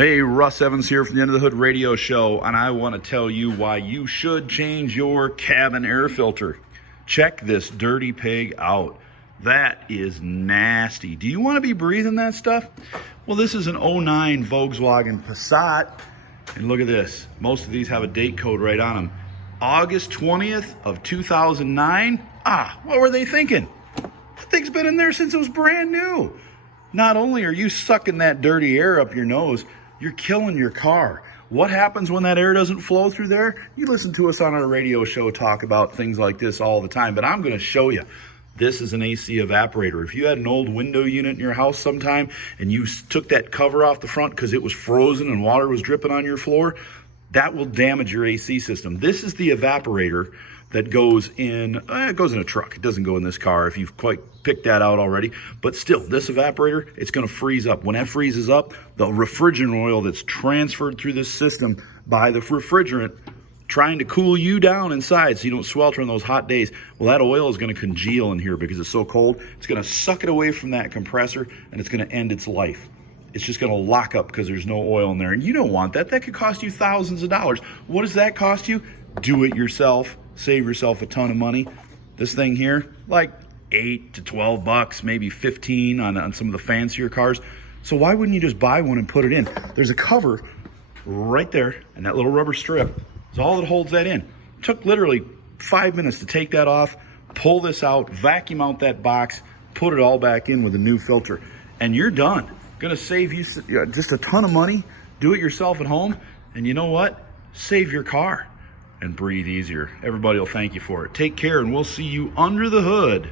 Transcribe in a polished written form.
Hey, Russ Evans here from the End of the Hood radio show, and I want to tell you why you should change your cabin air filter. Check this dirty pig out. That is nasty. Do you want to be breathing that stuff? Well, this is an '09 Volkswagen Passat, and look at this. Most of these have a date code right on them. August 20th of 2009. What were they thinking? The thing's been in there since it was brand new. Not only are you sucking that dirty air up your nose, you're killing your car. What happens when that air doesn't flow through there? You listen to us on our radio show talk about things like this all the time, but I'm going to show you. This is an AC evaporator. If you had an old window unit in your house sometime and you took that cover off the front because it was frozen and water was dripping on your floor, that will damage your AC system. This is the evaporator that goes in, it goes in a truck. It doesn't go in this car if you've quite picked that out already. But still, this evaporator, it's gonna freeze up. When that freezes up, the refrigerant oil that's transferred through this system by the refrigerant trying to cool you down inside so you don't swelter on those hot days, well, that oil is gonna congeal in here because it's so cold. It's gonna suck it away from that compressor and it's gonna end its life. It's just gonna lock up because there's no oil in there. And you don't want that. That could cost you thousands of dollars. What does that cost you? Do it yourself. Save yourself a ton of money. This thing here, like 8 to 12 bucks, maybe 15 on some of the fancier cars. So why wouldn't you just buy one and put it in? There's a cover right there, and that little rubber strip is all that holds that in. It took literally 5 minutes to take that off, pull this out, vacuum out that box, put it all back in with a new filter, and you're done. Gonna save you just a ton of money. Do it yourself at home, and you know what? Save your car and breathe easier. Everybody will thank you for it. Take care, and we'll see you under the hood.